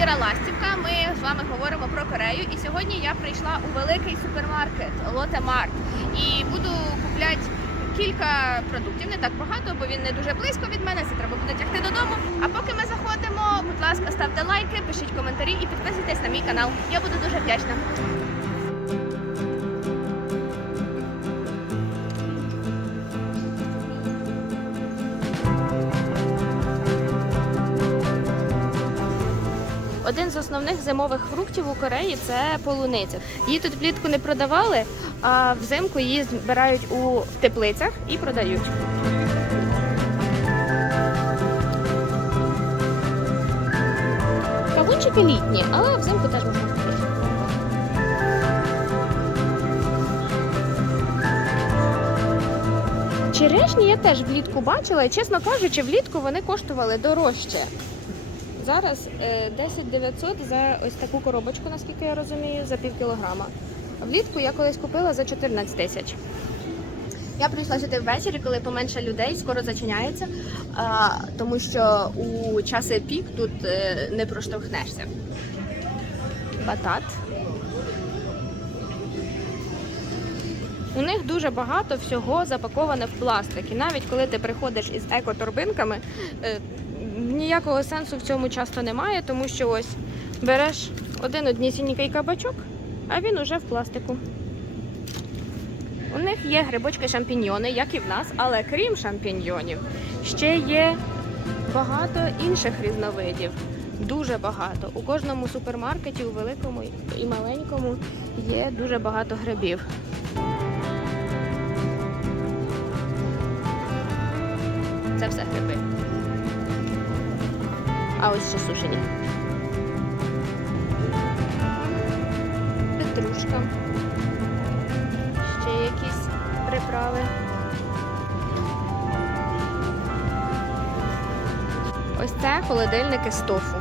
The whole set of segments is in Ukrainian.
Іра Ластівка. Ми з вами говоримо про Корею. І сьогодні я прийшла у великий супермаркет Lotte Mart і буду купляти кілька продуктів. Не так багато, бо він не дуже близько від мене. Це треба буде тягти додому. А поки ми заходимо, будь ласка, ставте лайки, пишіть коментарі і підписуйтесь на мій канал. Я буду дуже вдячна. Один з основних зимових фруктів у Кореї це полуниця. Її тут влітку не продавали, а взимку її збирають у теплицях і продають. Кавунчики літні, але взимку теж можна купити. Черешні я теж влітку бачила, і чесно кажучи, влітку вони коштували дорожче. Зараз е, 10 900 за ось таку коробочку, наскільки я розумію, за пів кілограма. Влітку я колись купила за 14 тисяч. Я прийшла сюди ввечері, коли поменше людей, скоро зачиняється, тому що у часи пік тут е, не проштовхнешся. Батат. У них дуже багато всього запаковане в пластик. І навіть коли ти приходиш із екоторбинками, е, ніякого сенсу в цьому часто немає, тому що ось береш один однісінький кабачок, а він уже в пластику. У них є грибочки шампіньйони, як і в нас, але крім шампіньйонів, ще є багато інших різновидів. Дуже багато. У кожному супермаркеті, у великому і маленькому, є дуже багато грибів. Це все гриби. А ось ще сушені. Петрушка. Ще якісь приправи. Ось це холодильники з тофу.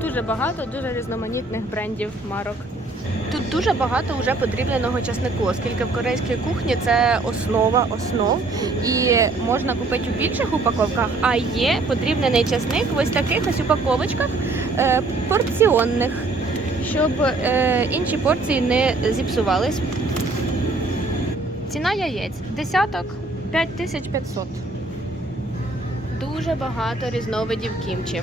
Дуже багато, дуже різноманітних брендів марок. Тут дуже багато вже подрібненого часнику, оскільки в корейській кухні це основа основ і можна купити у більших упаковках, а є подрібнений часник в ось таких ось упаковочках е, порціонних, щоб е, інші порції не зіпсувались. Ціна яєць десяток 5500. Дуже багато різновидів кімчі.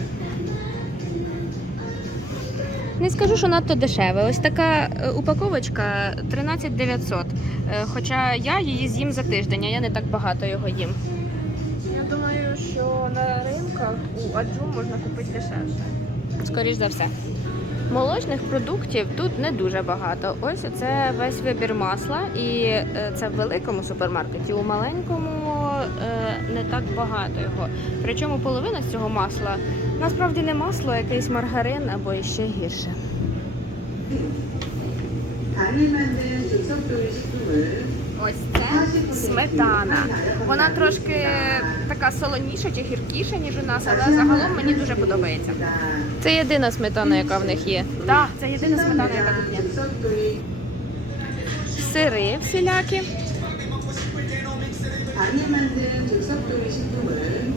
Не скажу, що надто дешеве. Ось така е, упаковочка 13 900. Е, Хоча я її з'їм за тиждень, а я не так багато його їм. Я думаю, що на ринках у Аджу можна купити дешевше. Скоріш за все. Молочних продуктів тут не дуже багато. Ось це весь вибір масла, і е, це в великому супермаркеті. У маленькому Е, не так багато його. Причому половина з цього масла насправді не масло, а якийсь маргарин або ще гірше. Ось це сметана. Вона трошки така солоніша чи гіркіша, ніж у нас, але загалом мені дуже подобається. Це єдина сметана, яка в них є. Так, це єдина сметана, яка тут є. Сири всілякі. 당일 만든 즉석조리 식품을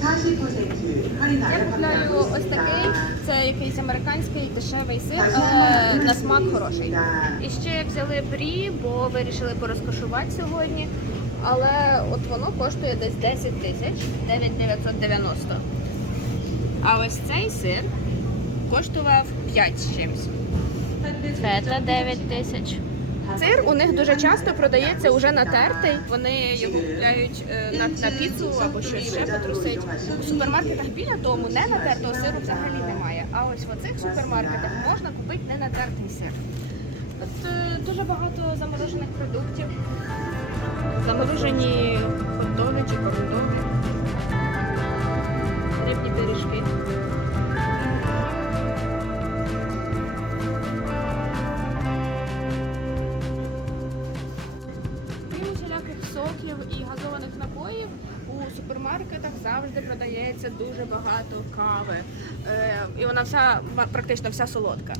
40% Я 할인하여 купляю 판매하고 ось такий. 있습니다. Це якийсь американський дешевий сир, але на смак хороший. І ще взяли брі, бо вирішили порозкошувати сьогодні. Але от воно коштує десь 10 тисяч 9990. А ось цей сир коштував 5 з чимось. Фета 9 тисяч. Сир у них дуже часто продається уже натертий. Вони його купляють е, на, на піцу або щось ще потрусить. У супермаркетах біля дому не натертого сиру взагалі немає. А ось в оцих супермаркетах можна купити не натертий сир. От е, дуже багато заморожених продуктів. Заморожені хот-доги чи кордоги. Рибні пиріжки. Завжди продається дуже багато кави. Е, і вона вся практично вся солодка.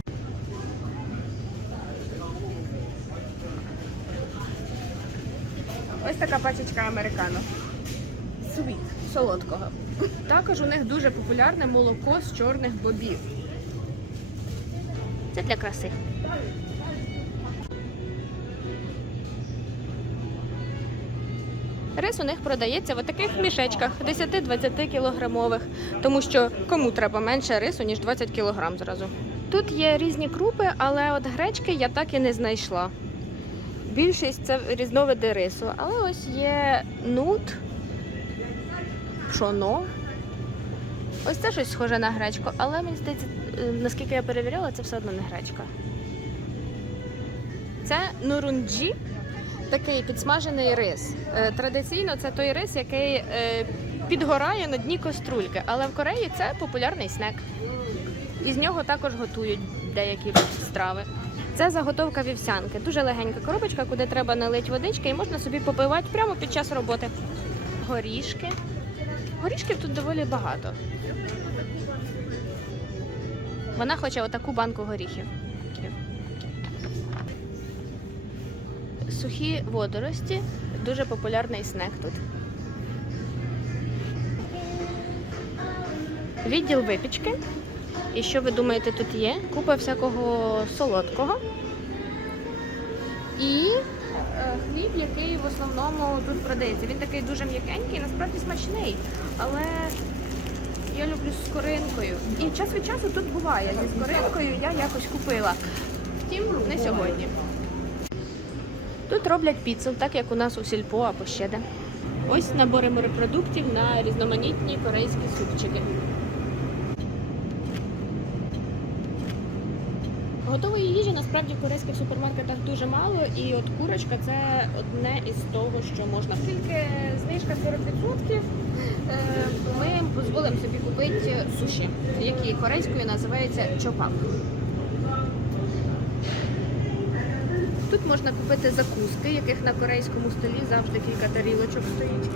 Ось така пачечка американо. Світ, солодкого. Також у них дуже популярне молоко з чорних бобів. Це для краси. Рис у них продається в таких мішечках 10-20 кілограмових, тому що кому треба менше рису, ніж 20 кілограм зразу. Тут є різні крупи, але от гречки я так і не знайшла. Більшість це різновиди рису, але ось є нут, пшоно. Ось це щось схоже на гречку, але мені здається, е, наскільки я перевіряла, це все одно не гречка. Це нурунджі, такий підсмажений рис. Е, Традиційно це той рис, який е, підгорає на дні каструльки, але в Кореї це популярний снек. Із нього також готують деякі страви. Це заготовка вівсянки. Дуже легенька коробочка, куди треба налити водички і можна собі попивати прямо під час роботи. Горішки. Горішків тут доволі багато. Вона хоче отаку банку горіхів. Сухі водорості. Дуже популярний снек тут. Відділ випічки. І що ви думаєте, тут є? Купа всякого солодкого. І е, хліб, який в основному тут продається. Він такий дуже м'якенький, насправді смачний. Але я люблю з коринкою. І час від часу тут буває. Зі скоринкою я якось купила. Втім, не сьогодні. Тут роблять піцу, так як у нас у сільпо або ще де. Ось набори морепродуктів на різноманітні корейські супчики. Готової їжі насправді в корейських супермаркетах дуже мало, і от курочка це одне із того, що можна. Тільки знижка 40%. е, Ми дозволимо собі купити суші, які корейською називаються чопак. Можна купити закуски, яких на корейському столі завжди кілька тарілочок стоїть.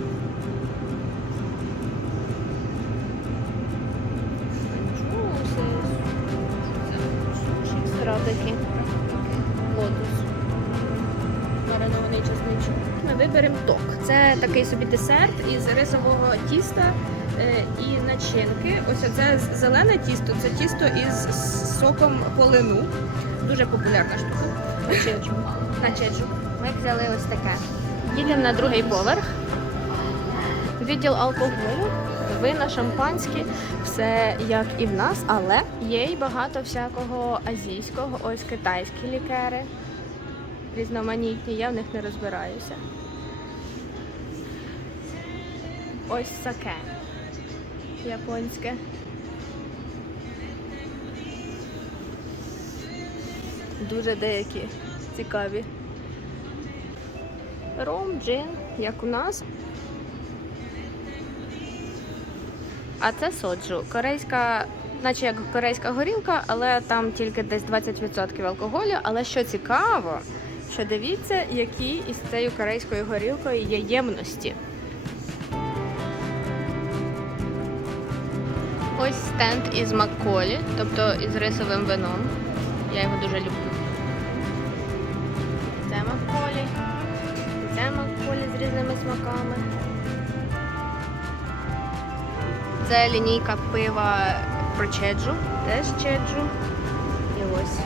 Стратики. Лотос. Маринований чесничок. Ми виберемо ток. Це такий собі десерт із рисового тіста е, і начинки. Ось це зелене тісто, це тісто із соком полину. Дуже популярна штука. Начинчик. Начинчик. Ми взяли ось таке. Їдемо на другий поверх. Відділ алкоголю, вина, шампанське, все як і в нас, але є й багато всякого азійського, ось китайські лікери, різноманітні, я в них не розбираюся. Ось саке японське. Дуже деякі цікаві. Ром, джин, як у нас. А це соджу. Корейська, наче як корейська горілка, але там тільки десь 20% алкоголю. Але що цікаво, що дивіться, які із цією корейською горілкою є ємності. Ось стенд із Макколі, тобто із рисовим вином. Я його дуже люблю. Смаками. Це лінійка пива про чеджу, теж чеджу. І ось.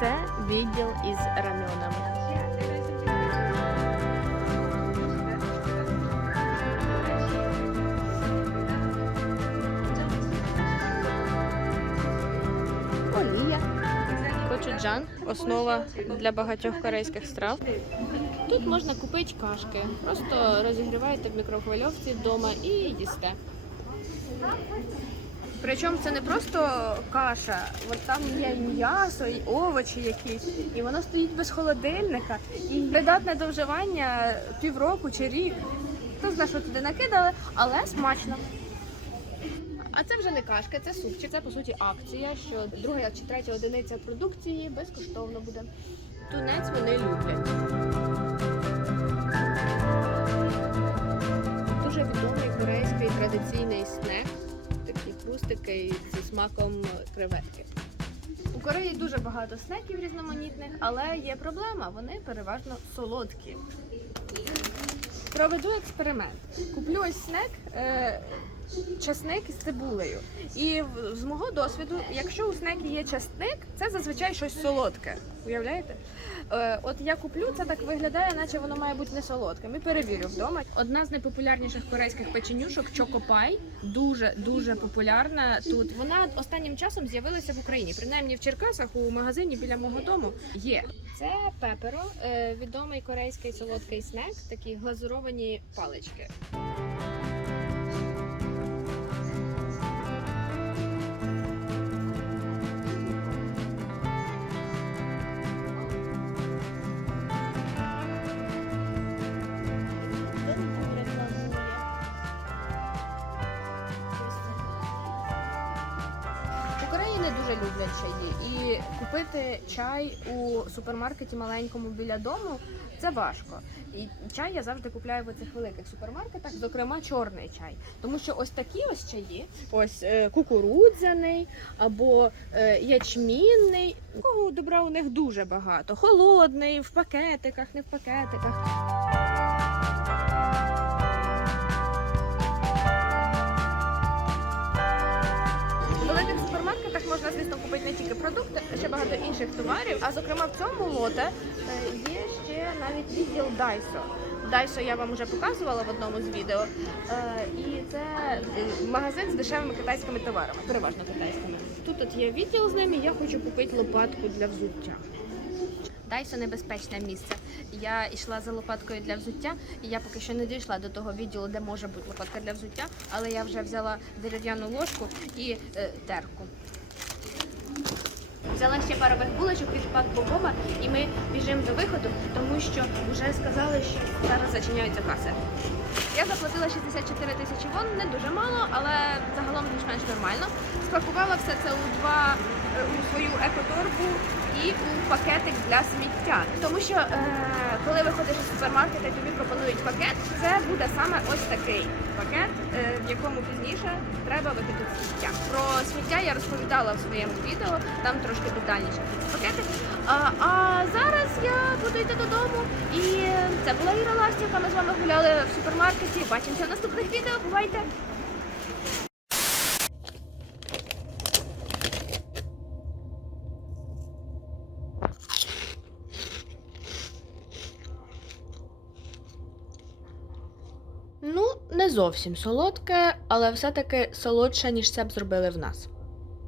Це відділ із рамьонами. Кочуджан основа для багатьох корейських страв. Тут можна купити кашки. Просто розігріваєте в мікрохвильовці вдома і їсте. Причому це не просто каша, от там є і м'ясо, і овочі якісь, і воно стоїть без холодильника, і придатне до вживання півроку чи рік. Хто знає, що туди накидали, але смачно. А це вже не кашка, це супчик. Це по суті акція, що друга чи третя одиниця продукції безкоштовно буде. Тунець вони люблять. Дуже відомий корейський традиційний снек. Такі хрустики зі смаком креветки. У Кореї дуже багато снеків різноманітних, але є проблема, вони переважно солодкі. Проведу експеримент. Куплю ось снек, е, часник із цибулею. І з мого досвіду, якщо у снекі є часник, це зазвичай щось солодке. Уявляєте? Е, от я куплю, це так виглядає, наче воно має бути не солодким. І перевірю вдома. Одна з найпопулярніших корейських печенюшок Чокопай. Дуже дуже популярна тут. Вона останнім часом з'явилася в Україні. Принаймні в Черкасах у магазині біля мого дому є. Це пеперо, е, відомий корейський солодкий снек, такі глазуровані палички. У дуже люблять чаї, і купити чай у супермаркеті маленькому біля дому це важко. І чай я завжди купляю в цих великих супермаркетах, зокрема чорний чай. Тому що ось такі ось чаї, ось е, кукурудзяний або е, ячмінний. Такого добра у них дуже багато. Холодний, в пакетиках, не в пакетиках. Багато інших товарів. А зокрема, в цьому лоте е, є ще навіть відділ Дайсо. Дайсо я вам вже показувала в одному з відео. Е, І це е, магазин з дешевими китайськими товарами, переважно китайськими. Тут от є відділ з ними. Я хочу купити лопатку для взуття. Дайсо небезпечне місце. Я йшла за лопаткою для взуття, і я поки що не дійшла до того відділу, де може бути лопатка для взуття, але я вже взяла дерев'яну ложку і е, терку. Взяла ще парових булочок від пак Бобова, і ми біжимо до виходу, тому що вже сказали, що зараз зачиняються каси. Я заплатила 64 тисячі вон, не дуже мало, але загалом більш-менш нормально. Спакувала все це у два е, у свою екоторбу і у пакетик для сміття. Тому що е, коли виходиш із супермаркету і тобі пропонують пакет, це буде саме ось такий пакет, е, в якому пізніше треба викидати сміття. Про сміття я розповідала в своєму відео, там трошки детальніше пакети. А, а зараз я буду йти додому. І це була Іра Ластівка. Ми з вами гуляли в супермаркеті. Бачимося в наступних відео. Бувайте! Ну, не зовсім солодке, але все-таки солодше, ніж це б зробили в нас.